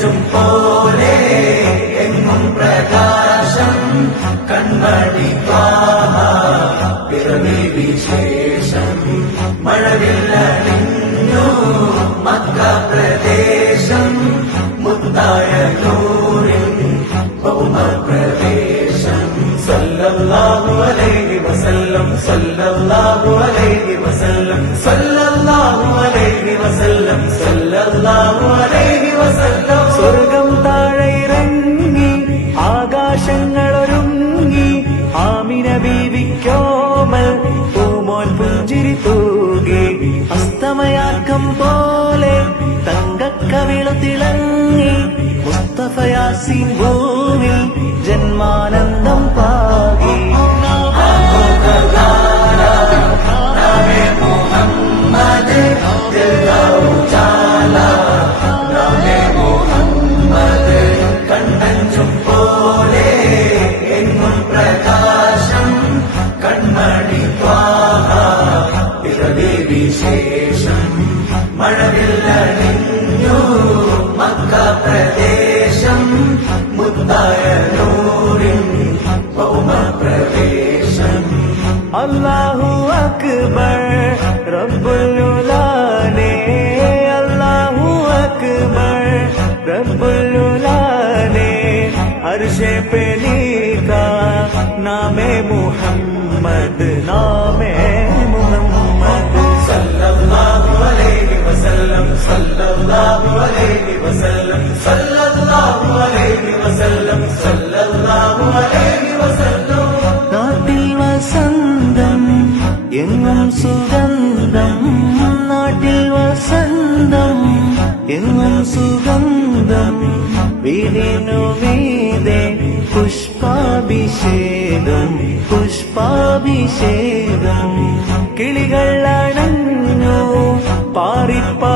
കണ്ണഞ്ചും പോലെ എങ്ങും പ്രകാശം കൺമണി ത്വാഹ പിറവി വിശേഷം മഴവില്ലണിഞ്ഞു മക്ക പ്രദേശം മുത്തായ നൂറിൻ ഭൗമപ്രവേശം സല്ലല്ലാഹു അലൈഹി വസല്ലം സല്ലല്ലാഹു അലൈഹി വസല്ലം സല്ലല്ലാഹു അലൈഹി വസല്ലം സല്ലല്ലാഹു അലൈഹി വസല്ലം. സ്വർഗം താഴെ ഇറങ്ങി ആകാശങ്ങളൊരുങ്ങി ആമിന ബീവിക്കോമൽ പൂമോൻ പുഞ്ചിരി തൂകി അസ്തമയാക്കം പോലെ തങ്കക്കവിളു തിളങ്ങി മുസ്തഫ യാസീൻ ഭൂവിൽ ജന്മാനന്ദം പാകി. കണ്ണഞ്ചും പോലെ എങ്ങും പ്രകാശം കൺമണി ത്വാഹ പിറവി വിശേഷം മഴവില്ലണിഞ്ഞു മക്ക പ്രദേശം മുത്തായ നൂറിൻ ഭൗമപ്രവേശം. അല്ലാഹു അക്ബർ റബ്ബുൽ ഉലാനെ അല്ലാഹു അക്ബർ റബ്ബുൽ ഉലാനെ അർശേ पे लिखा नामे मुहम्मद नामे मुहम्मद सल्लल्लाहु अलैहि वसल्लम सल्लल्लाहु अलैहि वसल्लम सल्लल्लाहु अलैहि वसल्लम सल्लल्लाहु अलैहि वसल्लम. നാട്ടിൽ വസന്തം എങ്ങും സുഗന്ധം നാട്ടിൽ വസന്തം എങ്ങും സുഗന്ധം വീടിനു മീതെ പുഷ്പാഭിഷേകം പുഷ്പാഭിഷേകം കിളികൾ അണഞ്ഞു പാറിപ്പാ